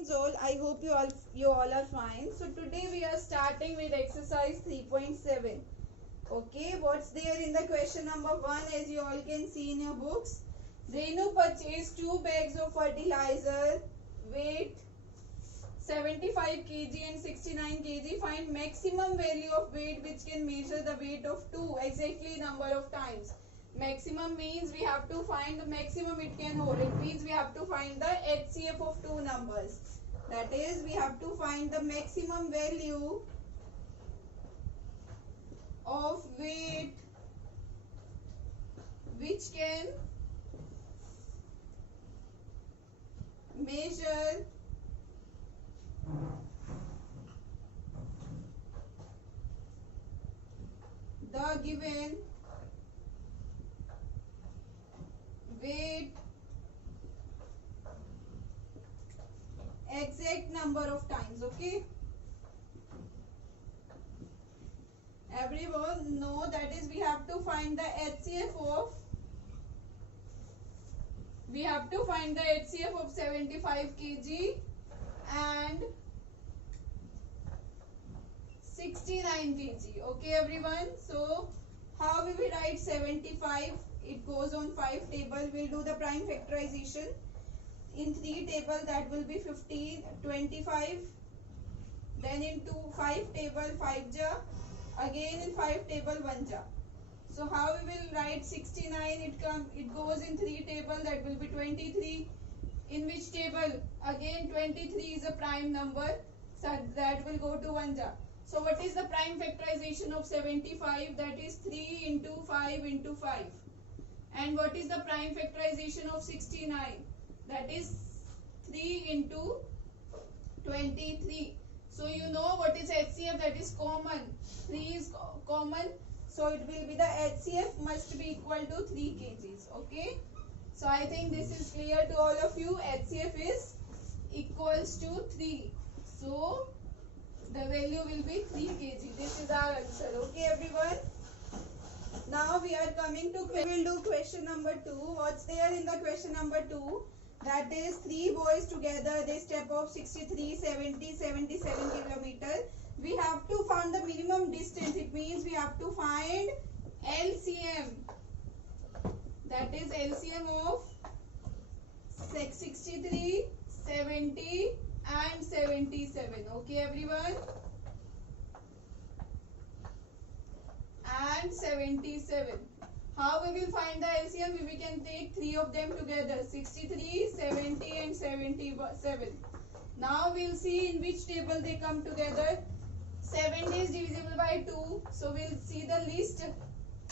Greetings all. I hope you all are fine. So today we are starting with exercise 3.7. Okay, what's there in the question number 1 as you all can see in your books? Renu purchased 2 bags of fertilizer, weight 75 kg and 69 kg. Find maximum value of weight which can measure the weight of 2 exactly number of times. Maximum means we have to find the maximum it can hold. It means we have to find the HCF of 2 numbers. That is, we have to find the maximum value of weight which can measure the given weight exact number of times. Okay, everyone know that is we have to find the HCF of 75 kg and 69 kg. Okay everyone, so how we will write 75? It goes on 5 table. We'll do the prime factorization. In 3 table that will be 15, 25. Then into 5 table 5 ja. Again in 5 table 1 ja. So how we will write 69? It goes in 3 table, that will be 23. In which table? Again 23 is a prime number, so that will go to 1 ja. So what is the prime factorization of 75? That is 3 into 5 into 5. And what is the prime factorization of 69? That is 3 into 23. So you know what is HCF, that is common. 3 is common. So it will be the HCF must be equal to 3 kgs. Okay. So I think this is clear to all of you. HCF is equals to 3. So the value will be 3 kg. This is our answer. Okay everyone. Now we are coming to, we will do question number 2. What's there in the question number 2? That is 3 boys together, they step off 63, 70, 77 kilometer. We have to find the minimum distance. It means we have to find LCM. That is LCM of 63, 70 and 77. Okay everyone. And 77. How we will find the LCM? We can take 3 of them together, 63, 70 and 77. Now we will see in which table they come together. 70 is divisible by 2, so we will see the least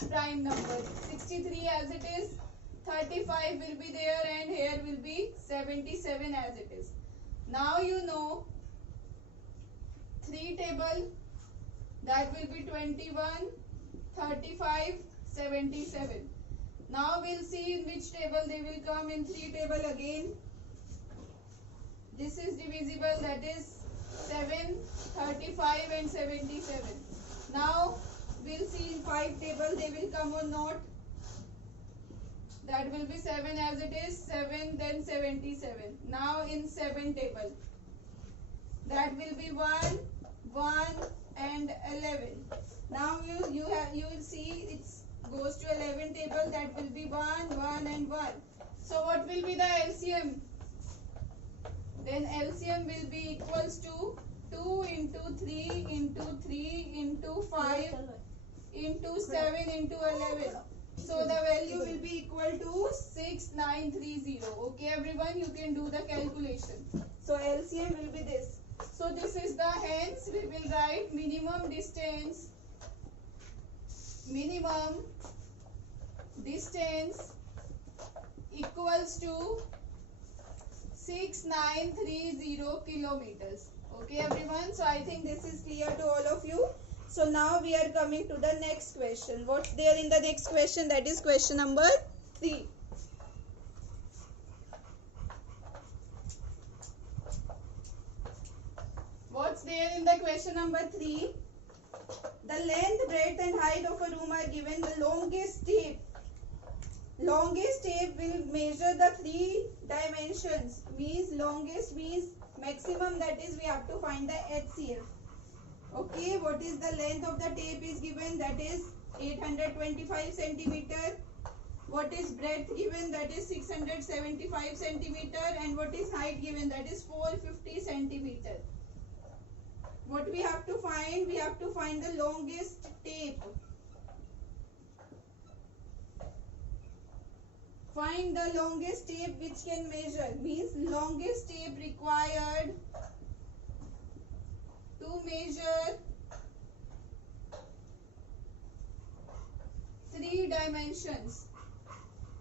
prime number. 63 as it is, 35 will be there, and here will be 77 as it is. Now you know 3 table, that will be 21, 35, 77. Now we'll see in which table they will come. In 3 table again. This is divisible, that is 7, 35 and 77. Now we'll see in 5 table they will come or not. That will be 7 as it is, 7 then 77. Now in 7 table, that will be 1, 1 and 11. Now you will see it goes to 11 table, that will be 1, 1 and 1. So what will be the LCM? Then LCM will be equals to 2 into 3 into 3 into 5 into 7 into 11. So the value will be equal to 6930. Okay everyone, you can do the calculation. So LCM will be this. So this is the, hence we will write minimum distance equals to 6930 kilometers. Okay everyone, so I think this is clear to all of you. So now we are coming to the next question. What's there in the next question? That is question number 3. What's there in the question number 3? The length, breadth and height of a room are given. The longest tape will measure the 3 dimensions. Means longest means maximum have to find the HCF. Okay, what is the length of the tape is given, that is 825 centimeter. What is breadth given, that is 675 centimeter, and what is height given, that is 450 centimeter. What we have to find, we have to find the longest tape. Find the longest tape which can measure, means longest tape required to measure 3 dimensions,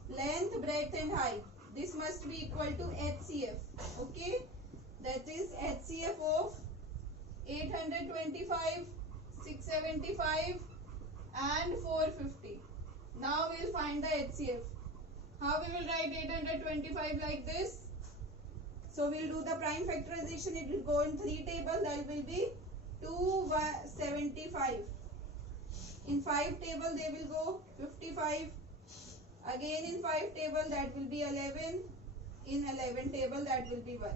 length, breadth and height. This must be equal to HCF. Okay, that is HCF of 825, 675 and 450. Now we will find the HCF. How we will write 825 like this? So we will do the prime factorization. It will go in 3 tables. That will be 275. In 5 table they will go 55. Again in 5 table that will be 11. In 11 table that will be 1.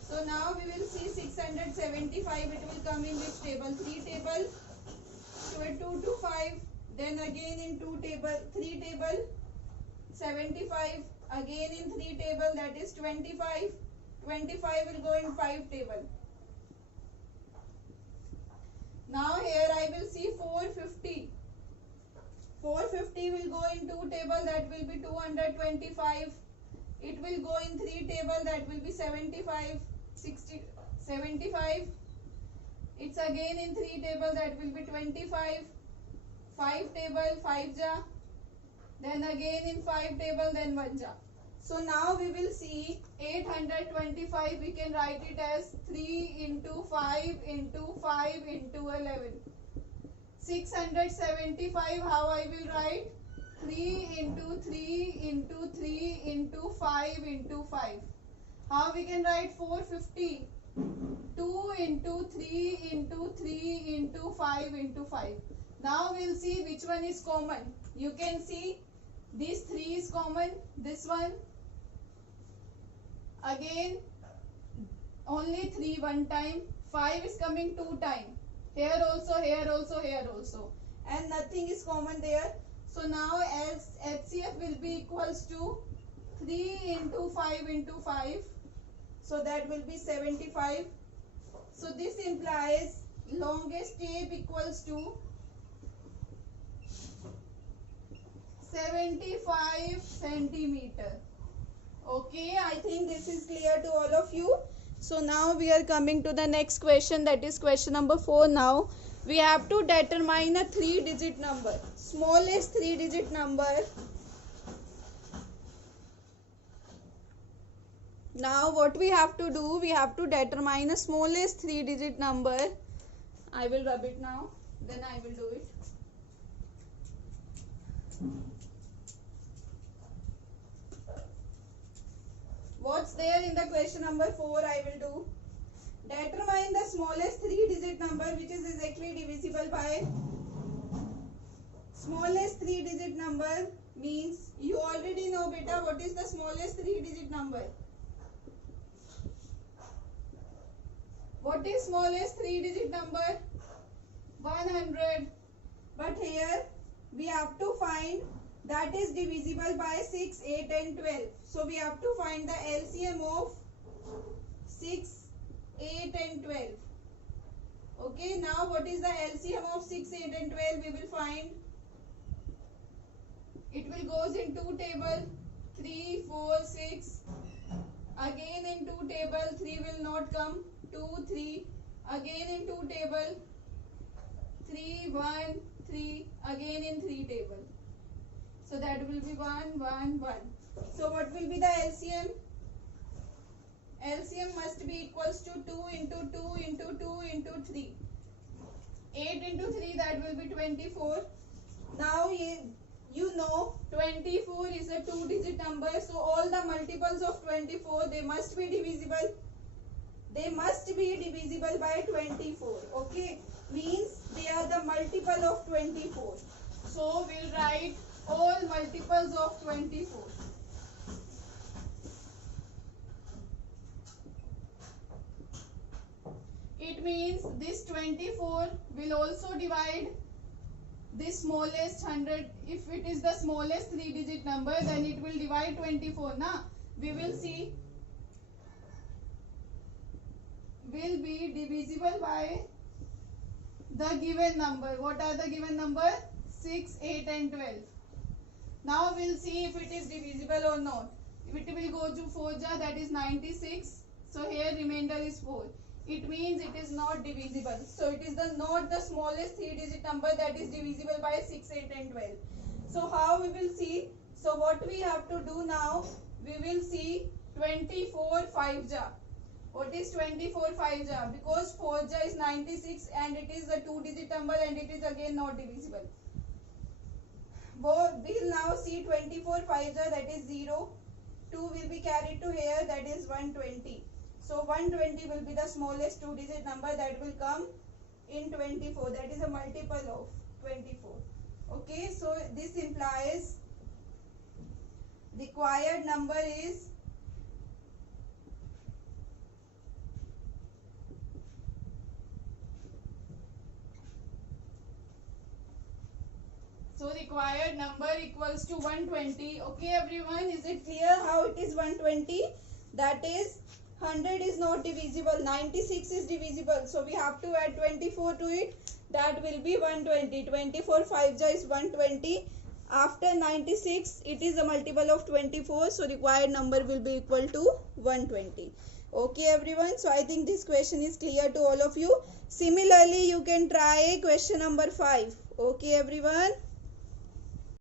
So now we will see 675. It will come in which table? 3 table. So 2 to 5. Then again in 3 table. 75. Again in 3 table, that is 25. 25 will go in 5 table. Now here I will see 450. 450 will go in 2 table, that will be 225. It will go in 3 table, that will be 75. 60, 75. It's again in 3 table, that will be 25. 5 table, 5 ja. Then again in 5 table, then 1 ja. So now we will see 825. We can write it as 3 into 5 into 5 into 11. 675. How I will write? 3 into 3 into 3 into 5 into 5. How we can write 450? 2 into 3 into 3 into 5 into 5. Now we will see which one is common. You can see this 3 is common, this one. Again, only 3 one time. 5 is coming 2 times. Here also, here also, here also. And nothing is common there. So now as HCF will be equals to 3 into 5 into 5. So that will be 75. So this implies longest tape equals to 75 centimeter. Okay, I think this is clear to all of you. So now we are coming to the next question, that is question number 4. Now we have to determine a 3-digit number, smallest 3-digit number. Now what we have to do, we have to determine a smallest 3-digit number. I will rub it now, then I will do it. What's there in the question number 4? I will do. Determine the smallest 3-digit number which is exactly divisible by. Smallest 3-digit number means you already know, beta, what is the smallest 3-digit number? What is smallest 3-digit number? 100. But here we have to find that is divisible by 6, 8 and 12. So we have to find the LCM of 6, 8 and 12. Okay, now what is the LCM of 6, 8 and 12? We will find. It will goes in 2 table, 3, 4, 6. Again in 2 table, 3 will not come. 2, 3. Again in 2 table, 3, 1, 3. Again in 3 table. So that will be 1, 1, 1. So what will be the LCM? LCM must be equals to 2 into 2 into 2 into 3. 8 into 3, that will be 24. Now you know 24 is a 2-digit number. So all the multiples of 24, they must be divisible. They must be divisible by 24. Okay. Means they are the multiple of 24. So we'll write all multiples of 24. it means this 24 will also divide this smallest 100. If it is the smallest 3-digit number, then it will divide 24. Now we will see will be divisible by the given number. What are the given number? 6, 8 and 12. Now we'll see if it is divisible or not. It will go to 4 ja, that is 96. So here remainder is 4. It means it is not divisible. So it is not the smallest 3-digit number that is divisible by 6, 8 and 12. So how we will see? So what we have to do now, we will see 24 5 ja. What is 24 5 ja? Because 4 ja is 96 and it is a 2-digit number and it is again not divisible. We will now see 24 5 ja, that is 0. 2 will be carried to here, that is 120. So 120 will be the smallest 2-digit number that will come in 24. That is a multiple of 24. Okay, so this implies the required number is required number equals to 120. Okay everyone, is it clear how it is 120? That is 100 is not divisible, 96 is divisible, so we have to add 24 to it. That will be 120. 24 5 ja is 120. After 96 it is a multiple of 24, so required number will be equal to 120. Okay everyone, so I think this question is clear to all of you. Similarly you can try question number 5. Okay everyone.